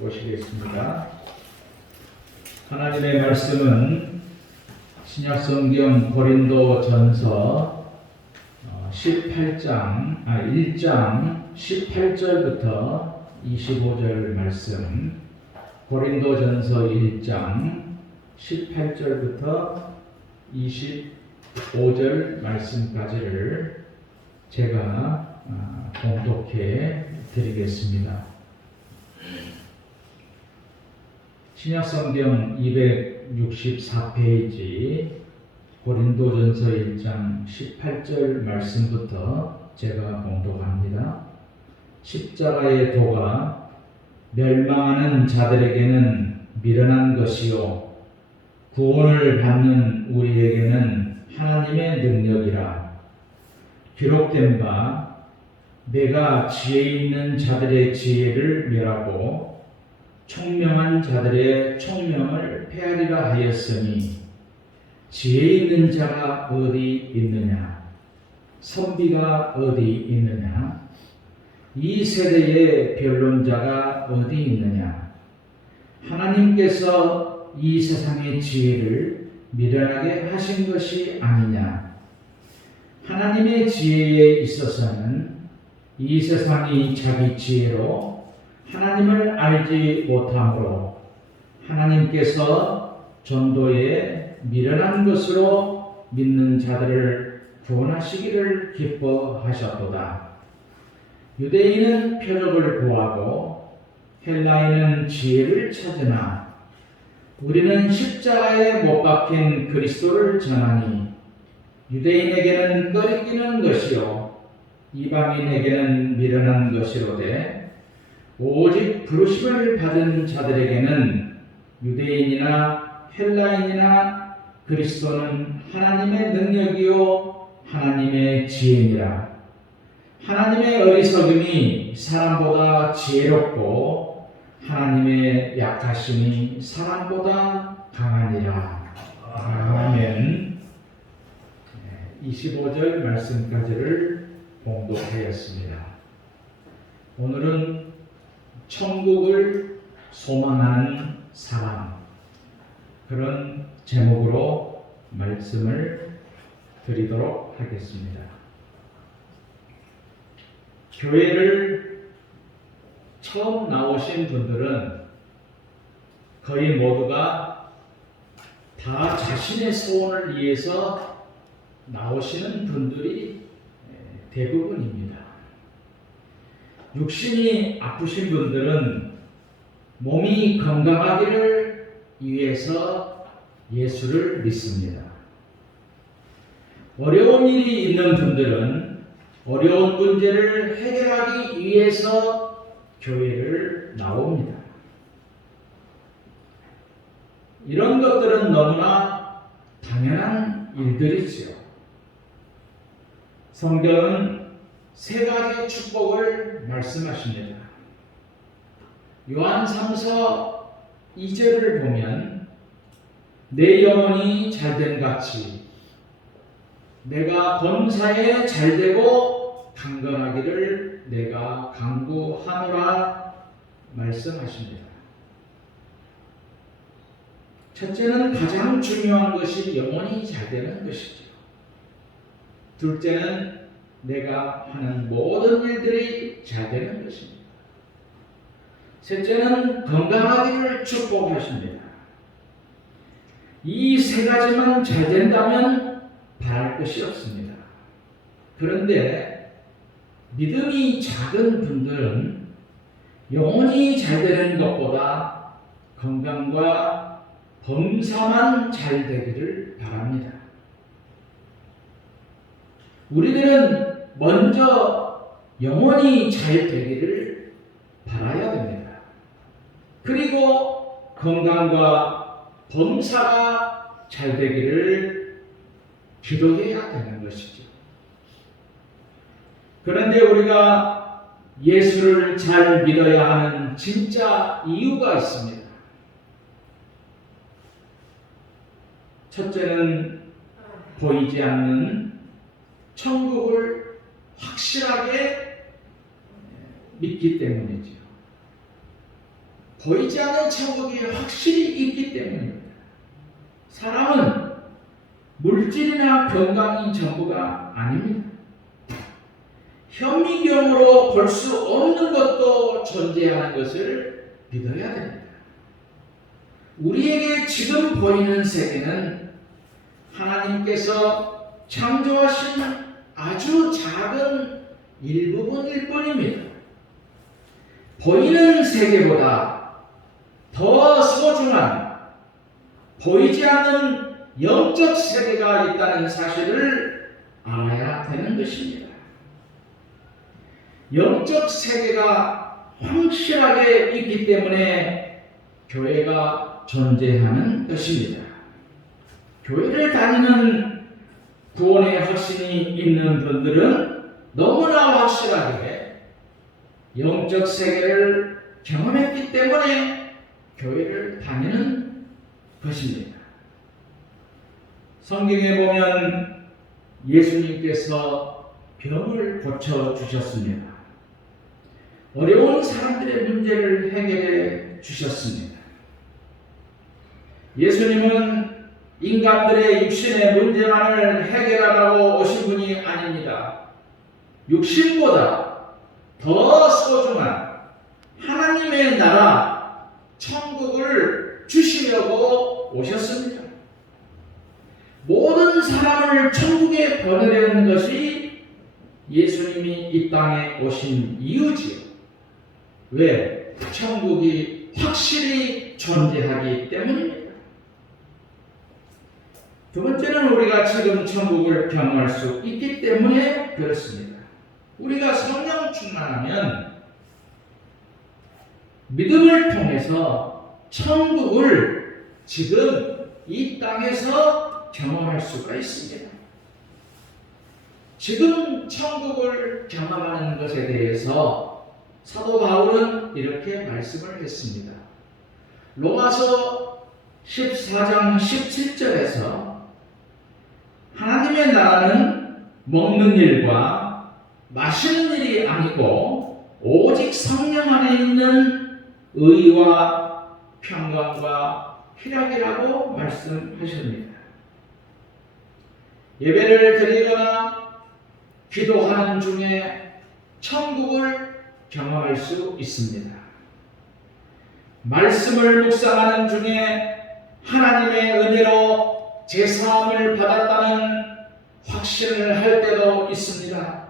보시겠습니다. 하나님의 말씀은 신약성경 고린도전서 1장 18절부터 25절 말씀, 고린도전서 1장 18절부터 25절 말씀까지를 제가 봉독해 드리겠습니다. 신약성경 264페이지 고린도전서 1장 18절 말씀부터 제가 봉독합니다. 십자가의 도가 멸망하는 자들에게는 미련한 것이요 구원을 받는 우리에게는 하나님의 능력이라. 기록된 바 내가 지혜 있는 자들의 지혜를 멸하고 총명한 자들의 총명을 폐하리라 하였으니 지혜 있는 자가 어디 있느냐? 선비가 어디 있느냐? 이 세대의 변론자가 어디 있느냐? 하나님께서 이 세상의 지혜를 미련하게 하신 것이 아니냐? 하나님의 지혜에 있어서는 이 세상이 자기 지혜로 하나님을 알지 못하므로 하나님께서 전도에 미련한 것으로 믿는 자들을 구원하시기를 기뻐하셨도다. 유대인은 표적을 구하고 헬라인은 지혜를 찾으나 우리는 십자가에 못 박힌 그리스도를 전하니 유대인에게는 꺼리끼는 것이요 이방인에게는 미련한 것이로되 오직 부르심을 받은 자들에게는 유대인이나 헬라인이나 그리스도는 하나님의 능력이요 하나님의 지혜니라. 하나님의 어리석음이 사람보다 지혜롭고 하나님의 약하심이 사람보다 강하니라. 아멘. 25절 말씀까지를 봉독하였습니다. 오늘은 천국을 소망하는 사람, 그런 제목으로 말씀을 드리도록 하겠습니다. 교회를 처음 나오신 분들은 거의 모두가 다 자신의 소원을 위해서 나오시는 분들이 대부분입니다. 육신이 아프신 분들은 몸이 건강하기를 위해서 예수를 믿습니다. 어려운 일이 있는 분들은 어려운 문제를 해결하기 위해서 교회를 나옵니다. 이런 것들은 너무나 당연한 일들이지요. 성경은 세 가지 축복을 말씀하십니다. 요한 3서 2절을 보면 내 영혼이 잘된 같이 내가 범사에 잘되고 강건하기를 내가 간구하노라 말씀하십니다. 첫째는 가장 중요한 것이 영혼이 잘되는 것이죠. 둘째는 내가 하는 모든 일들이 잘 되는 것입니다. 셋째는 건강하기를 축복하십니다. 이 세 가지만 잘 된다면 바랄 것이 없습니다. 그런데 믿음이 작은 분들은 영혼이 잘 되는 것보다 건강과 범사만 잘 되기를 바랍니다. 우리들은 먼저 영혼이 잘 되기를 바라야 됩니다. 그리고 건강과 범사가 잘 되기를 기도해야 되는 것이죠. 그런데 우리가 예수를 잘 믿어야 하는 진짜 이유가 있습니다. 첫째는 보이지 않는 천국을 확실하게 믿기 때문이죠. 보이지 않는 천국이 확실히 있기 때문입니다. 사람은 물질이나 건강이 전부가 아닙니다. 현미경으로 볼 수 없는 것도 존재하는 것을 믿어야 됩니다. 우리에게 지금 보이는 세계는 하나님께서 창조하신 아주 작은 일부분일 뿐입니다. 보이는 세계보다 더 소중한 보이지 않는 영적 세계가 있다는 사실을 알아야 되는 것입니다. 영적 세계가 확실하게 있기 때문에 교회가 존재하는 것입니다. 교회를 다니는 구원의 확신이 있는 분들은 너무나 확실하게 영적 세계를 경험했기 때문에 교회를 다니는 것입니다. 성경에 보면 예수님께서 병을 고쳐주셨습니다. 어려운 사람들의 문제를 해결해 주셨습니다. 예수님은 인간들의 육신의 문제만을 해결하라고 오신 분이 아닙니다. 육신보다 더 소중한 하나님의 나라, 천국을 주시려고 오셨습니다. 모든 사람을 천국에 보내려는 것이 예수님이 이 땅에 오신 이유지요. 왜? 천국이 확실히 존재하기 때문입니다. 두 번째는 우리가 지금 천국을 경험할 수 있기 때문에 그렇습니다. 우리가 성령 충만하면 믿음을 통해서 천국을 지금 이 땅에서 경험할 수가 있습니다. 지금 천국을 경험하는 것에 대해서 사도 바울은 이렇게 말씀을 했습니다. 로마서 14장 17절에서 하나님의 나라는 먹는 일과 마시는 일이 아니고 오직 성령 안에 있는 의와 평강과 희락이라고 말씀하십니다. 예배를 드리거나 기도하는 중에 천국을 경험할 수 있습니다. 말씀을 묵상하는 중에 하나님의 은혜로 제사함을 받았다는 확신을 할 때도 있습니다.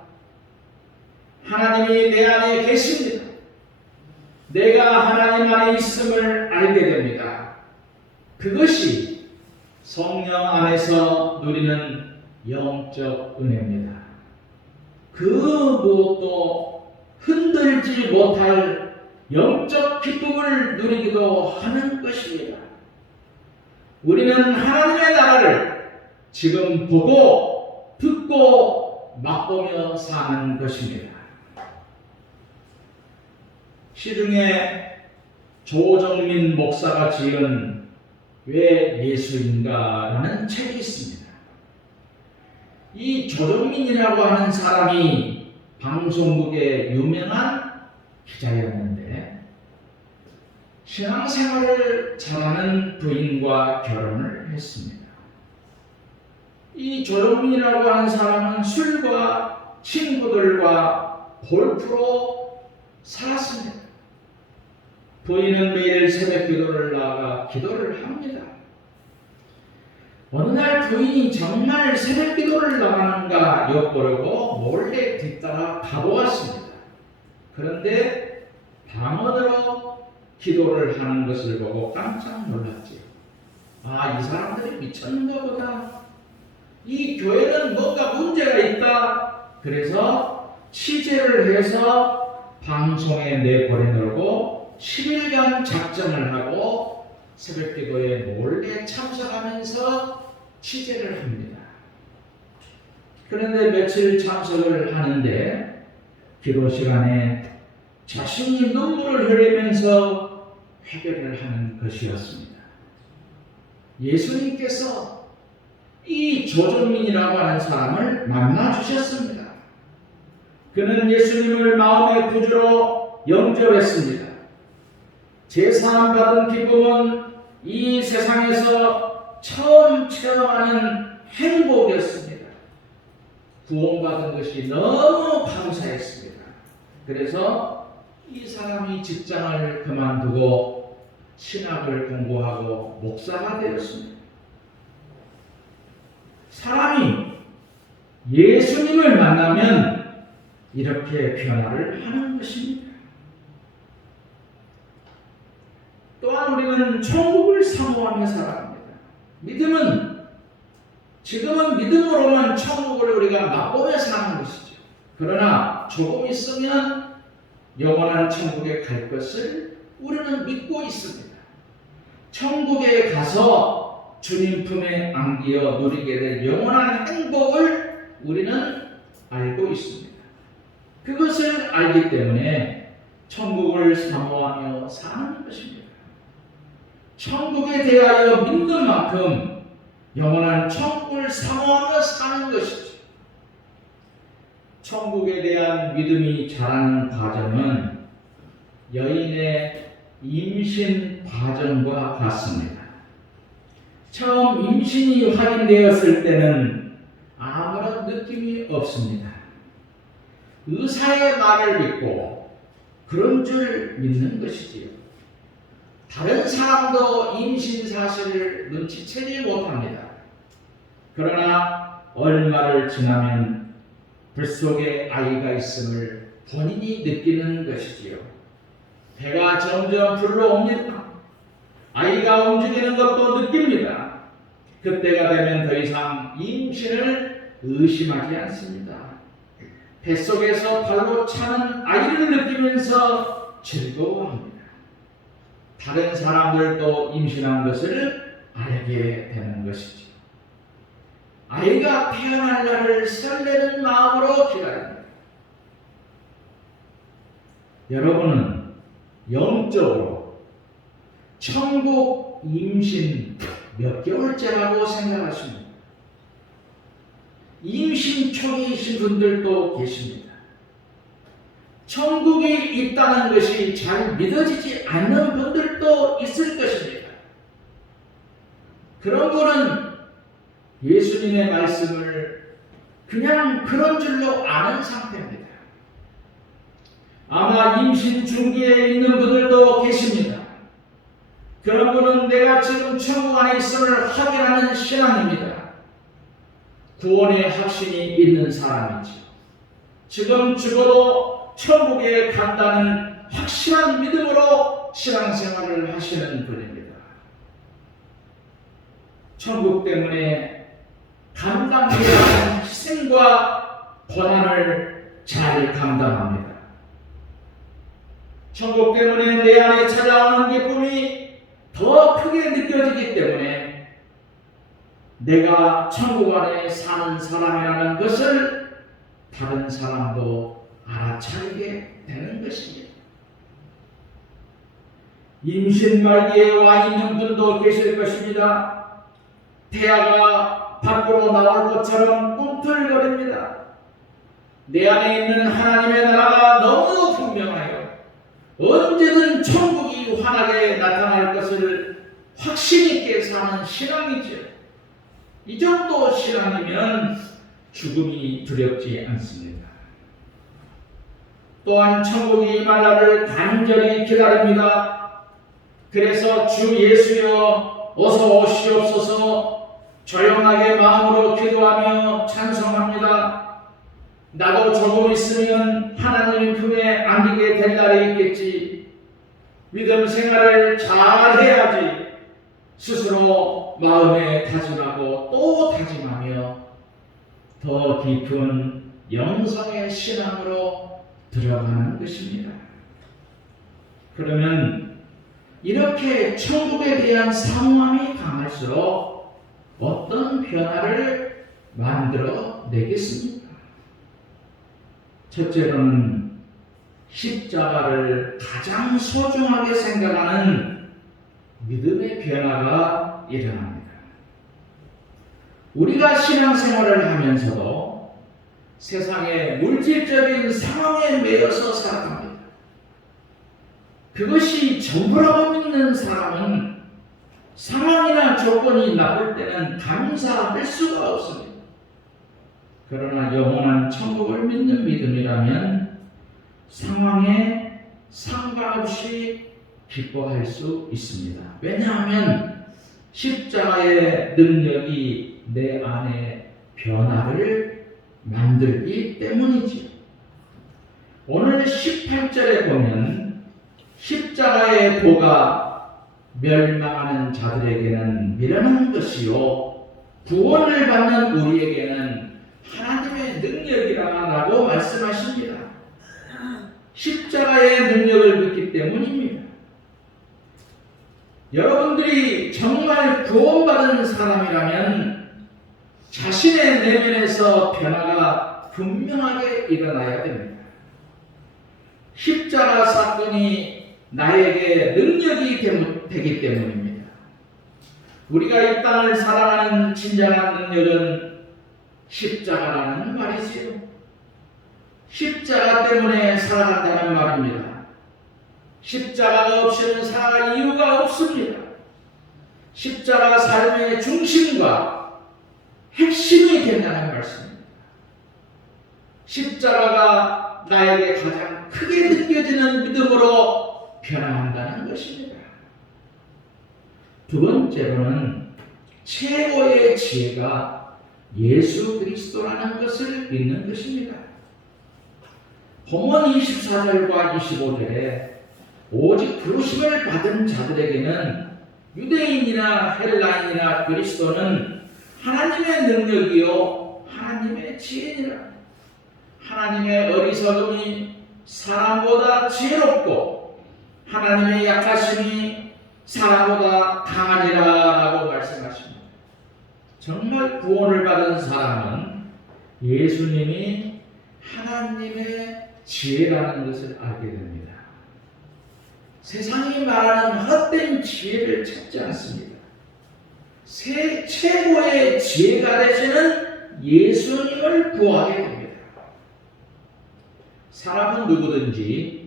하나님이 내 안에 계십니다. 내가 하나님 안에 있음을 알게 됩니다. 그것이 성령 안에서 누리는 영적 은혜입니다. 그 무엇도 흔들지 못할 영적 기쁨을 누리기도 하는 것입니다. 우리는 하나님의 나라를 지금 보고 듣고 맛보며 사는 것입니다. 시중에 조정민 목사가 지은 왜 예수인가라는 책이 있습니다. 이 조정민이라고 하는 사람이 방송국의 유명한 기자였는데 신앙생활을 잘하는 부인과 결혼을 했습니다. 이 조정민이라고 하는 사람은 술과 친구들과 골프로 살았습니다. 부인은 매일 새벽 기도를 나가 기도를 합니다. 어느 날 부인이 정말 새벽 기도를 나가는가 엿보려고 몰래 뒤따라 가보았습니다. 그런데 방언으로 기도를 하는 것을 보고 깜짝 놀랐지요. 아, 이 사람들이 미쳤는가 보다. 이 교회는 뭔가 문제가 있다. 그래서 취재를 해서 방송에 내보내려고 10일간 작정을 하고 새벽기도에 몰래 참석하면서 취재를 합니다. 그런데 며칠 참석을 하는데 기도 시간에 자신이 눈물을 흘리면서 회개를 하는 것이었습니다. 예수님께서 이 조정민이라고 하는 사람을 만나 주셨습니다. 그는 예수님을 마음의 구주로 영접했습니다. 제사함받은 기쁨은 이 세상에서 처음 체험하는 행복이었습니다. 구원받은 것이 너무 감사했습니다. 그래서 이 사람이 직장을 그만두고 신학을 공부하고 목사가 되었습니다. 사람이 예수님을 만나면 이렇게 변화를 하는 것입니다. 또한 우리는 천국을 사모하며 살아갑니다. 믿음은 지금은 믿음으로만 천국을 우리가 맛보며 사는 것이죠. 그러나 조금 있으면 영원한 천국에 갈 것을 우리는 믿고 있습니다. 천국에 가서 주님 품에 안기어 누리게 될 영원한 행복을 우리는 알고 있습니다. 그것을 알기 때문에 천국을 사모하며 사는 것입니다. 천국에 대하여 믿는 만큼 영원한 천국을 사모하며 사는 것이죠. 천국에 대한 믿음이 자라는 과정은 여인의 임신 과정과 같습니다. 처음 임신이 확인되었을 때는 아무런 느낌이 없습니다. 의사의 말을 믿고 그런 줄 믿는 것이지요. 다른 사람도 임신 사실을 눈치채지 못합니다. 그러나 얼마를 지나면 뱃속에 아이가 있음을 본인이 느끼는 것이지요. 배가 점점 불러옵니다. 아이가 움직이는 것도 느낍니다. 그때가 되면 더 이상 임신을 의심하지 않습니다. 뱃속에서 발로 차는 아이를 느끼면서 즐거워합니다. 다른 사람들도 임신한 것을 알게 되는 것이죠. 아이가 태어날 날을 설레는 마음으로 기다립니다. 여러분은 영적으로 천국 임신 몇 개월째라고 생각하십니까? 임신 초기이신 분들도 계십니다. 천국이 있다는 것이 잘 믿어지지 않는 분들도 있을 것입니다. 그런 분은 예수님의 말씀을 그냥 그런 줄로 아는 상태입니다. 아마 임신 중기에 있는 분들도 계십니다. 그런 분은 내가 지금 천국 안에 있음을 확인하는 신앙입니다. 구원의 확신이 있는 사람이죠. 지금 죽어도 천국에 간다는 확실한 믿음으로 신앙생활을 하시는 분입니다. 천국 때문에 감당해야 하는 희생과 고난을 잘 감당합니다. 천국 때문에 내 안에 찾아오는 기쁨이 더 크게 느껴지기 때문에 내가 천국 안에 사는 사람이라는 것을 다른 사람도 알아차리게 되는 것입니다. 임신 말기에 와 있는 분도 계실 것입니다. 태아가 밖으로 나올 것처럼 꿈틀거립니다. 내 안에 있는 하나님의 나라가 너무 분명하여 언제든 천국이 환하게 나타날 것을 확신 있게 사는 신앙이죠. 이 정도 신앙이면 죽음이 두렵지 않습니다. 또한 천국이 임할 날을 간절히 기다립니다. 그래서 주 예수여 어서 오시옵소서 조용하게 마음으로 기도하며 찬송합니다. 나도 조금 있으면 하나님 품에 안기게 될 날이 있겠지. 믿음 생활을 잘 해야지. 스스로 마음에 다짐하고 또 다짐하며 더 깊은 영성의 신앙으로 들어가는 것입니다. 그러면 이렇게 천국에 대한 사모함이 강할수록 어떤 변화를 만들어 내겠습니까? 첫째로는 십자가를 가장 소중하게 생각하는 믿음의 변화가 일어납니다. 우리가 신앙생활을 하면서도 세상의 물질적인 상황에 매여서 살아갑니다. 그것이 전부라고 믿는 사람은 상황이나 조건이 나쁠 때는 감사할 수가 없습니다. 그러나 영원한 천국을 믿는 믿음이라면 상황에 상관없이 기뻐할 수 있습니다. 왜냐하면 십자가의 능력이 내 안에 변화를 만들기 때문이지요. 오늘 18절에 보면 십자가의 도가 멸망하는 자들에게는 미련한 것이요 구원을 받는 우리에게는 하나님의 능력이라고 말씀하십니다. 십자가의 능력을 믿기 때문입니다. 여러분들이 정말 구원받은 사람이라면 자신의 내면에서 변화가 분명하게 일어나야 됩니다. 십자가 사건이 나에게 능력이 되기 때문입니다. 우리가 이 땅을 살아가는 진정한 능력은 십자가라는 말이지요. 십자가 때문에 살아간다는 말입니다. 십자가가 없이는 살아갈 이유가 없습니다. 십자가 삶의 중심과 핵심이 된다는 말씀입니다. 십자가가 나에게 가장 크게 느껴지는 믿음으로 변화한다는 것입니다. 두 번째로는 최고의 지혜가 예수 그리스도라는 것을 믿는 것입니다. 본문 24절과 25절에 오직 부르심을 받은 자들에게는 유대인이나 헬라인이나 그리스도는 하나님의 능력이요 하나님의 지혜니라. 하나님의 어리석음이 사람보다 지혜롭고 하나님의 약하심이 사람보다 강하니라라고 말씀하십니다. 정말 구원을 받은 사람은 예수님이 하나님의 지혜라는 것을 알게 됩니다. 세상이 말하는 헛된 지혜를 찾지 않습니다. 최고의 지혜가 되시는 예수님을 구하게 됩니다. 사람은 누구든지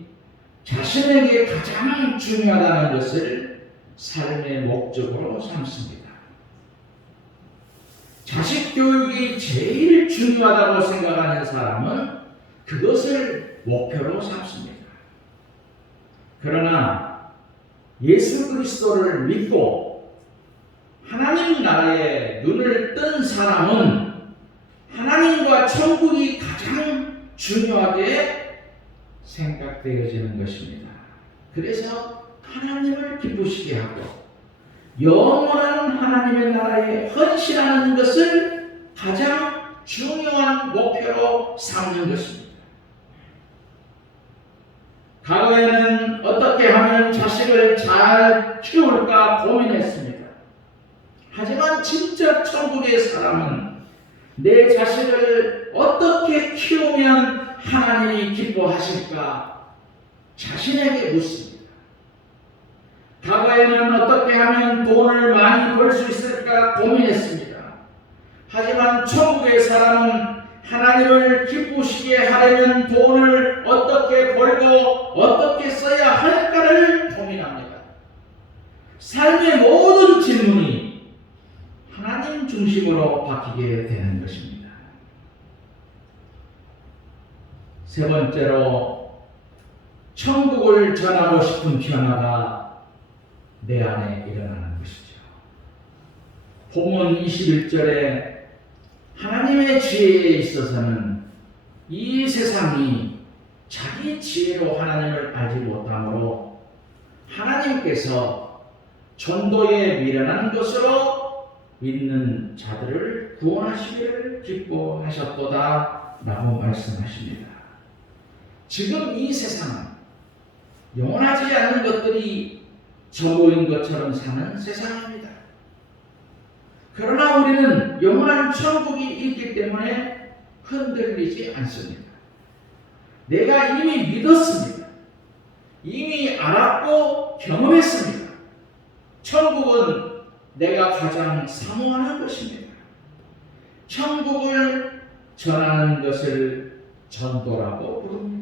자신에게 가장 중요하다는 것을 삶의 목적으로 삼습니다. 자식 교육이 제일 중요하다고 생각하는 사람은 그것을 목표로 삼습니다. 그러나 예수 그리스도를 믿고 하나님 나라에 눈을 뜬 사람은 하나님과 천국이 가장 중요하게 생각되어지는 것입니다. 그래서 하나님을 기쁘시게 하고 영원한 하나님의 나라에 헌신하는 것을 가장 중요한 목표로 삼는 것입니다. 과거에는 어떻게 하면 자식을 잘 키울까 고민했습니다. 하지만 진짜 천국의 사람은 내 자식을 어떻게 키우면 하나님이 기뻐하실까 자신에게 묻습니다. 과거에는 어떻게 하면 돈을 많이 벌 수 있을까 고민했습니다. 하지만 천국의 사람은 하나님을 기쁘시게 하려면 돈을 어떻게 벌고 어떻게 써야 할까를 고민합니다. 삶의 모든 질문이 하나님 중심으로 바뀌게 되는 것입니다. 세 번째로 천국을 전하고 싶은 변화가 내 안에 일어나는 것이죠. 본문 21절에 하나님의 지혜에 있어서는 이 세상이 자기 지혜로 하나님을 알지 못하므로 하나님께서 전도에 미련한 것으로 믿는 자들을 구원하시기를 기뻐하셨도다 라고 말씀하십니다. 지금 이 세상은 영원하지 않는 것들이 전부인 것처럼 사는 세상입니다. 그러나 우리는 영원한 천국이 있기 때문에 흔들리지 않습니다. 내가 이미 믿었습니다. 이미 알았고 경험했습니다. 천국은 내가 가장 사모하는 것입니다. 천국을 전하는 것을 전도라고 부릅니다.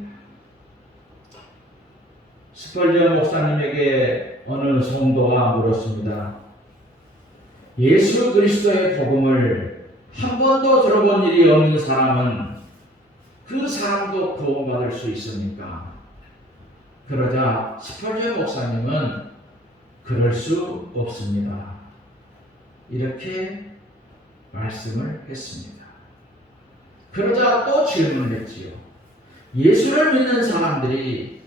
스펄전 목사님에게 어느 성도가 물었습니다. 예수 그리스도의 복음을 한 번도 들어본 일이 없는 사람은 그 사람도 구원받을 수 있습니까? 그러자 스펄전 목사님은 그럴 수 없습니다. 이렇게 말씀을 했습니다. 그러자 또 질문을 했지요. 예수를 믿는 사람들이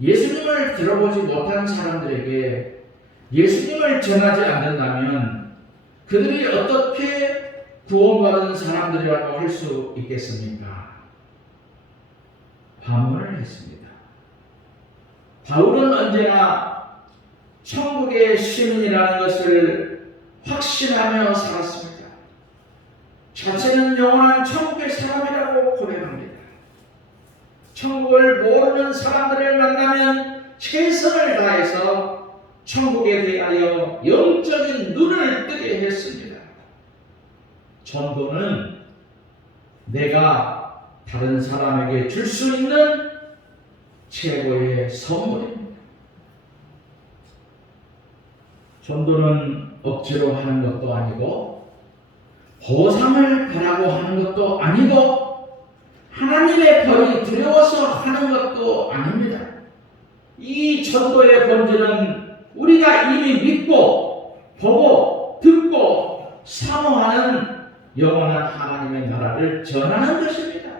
예수님을 들어보지 못한 사람들에게 예수님을 전하지 않는다면 그들이 어떻게 구원받은 사람들이라고 할 수 있겠습니까? 반문을 했습니다. 바울은 언제나 천국의 시민이라는 것을 확신하며 살았습니다. 자신은 영원한 천국의 사람이라고 고백합니다. 천국을 모르는 사람들을 만나면 최선을 다해서 천국에 대하여 영적인 눈을 뜨게 했습니다. 전도는 내가 다른 사람에게 줄 수 있는 최고의 선물입니다. 전도는 억지로 하는 것도 아니고 보상을 바라고 하는 것도 아니고 하나님의 벌이 두려워서 하는 것도 아닙니다. 이 전도의 본질은 우리가 이미 믿고 보고 듣고 사모하는 영원한 하나님의 나라를 전하는 것입니다.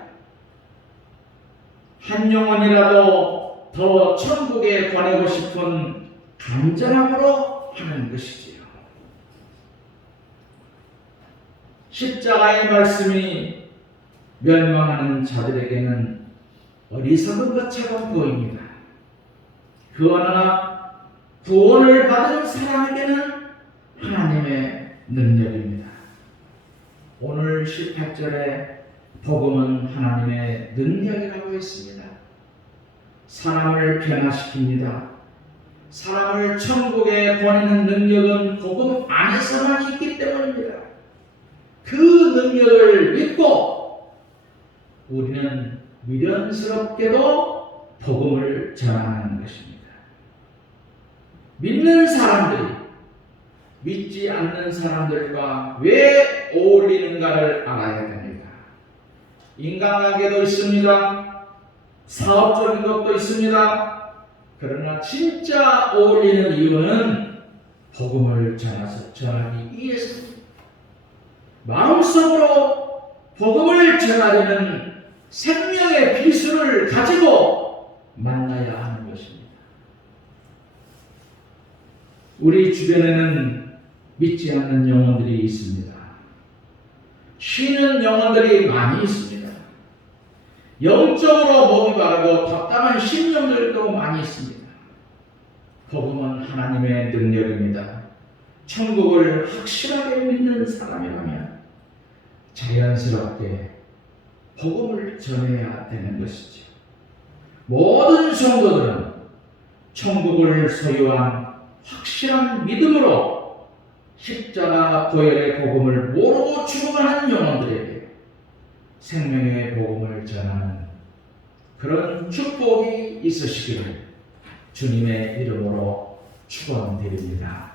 한 영혼이라도 더 천국에 보내고 싶은 간절함으로 하는 것이지요. 십자가의 말씀이 멸망하는 자들에게는 어리석은 것처럼 보입니다. 그러나 구원을 받은 사람에게는 하나님의 능력입니다. 오늘 18절에 복음은 하나님의 능력이라고 했습니다. 사람을 변화시킵니다. 사람을 천국에 보내는 능력은 복음 안에서만 있기 때문입니다. 그 능력을 믿고 우리는 미련스럽게도 복음을 전하는 것입니다. 믿는 사람들이 믿지 않는 사람들과 왜 어울리는가를 알아야 됩니다. 인간관계도 있습니다. 사업적인 것도 있습니다. 그러나 진짜 어울리는 이유는 복음을 전하기 위해서입니다. 마음속으로 복음을 전하려는 생명의 비수를 가지고 만나야 하는 것입니다. 우리 주변에는 믿지 않는 영혼들이 있습니다. 쉬는 영혼들이 많이 있습니다. 영적으로 몸이 바르고 답답한 심령들도 많이 있습니다. 복음은 하나님의 능력입니다. 천국을 확실하게 믿는 사람이라면 자연스럽게 복음을 전해야 되는 것이죠. 모든 성도들은 천국을 소유한 확실한 믿음으로 십자가 보혈의 복음을 모르고 죽어가는 영혼들에게 생명의 복음을 전하는 그런 축복이 있으시기를 주님의 이름으로 축원드립니다.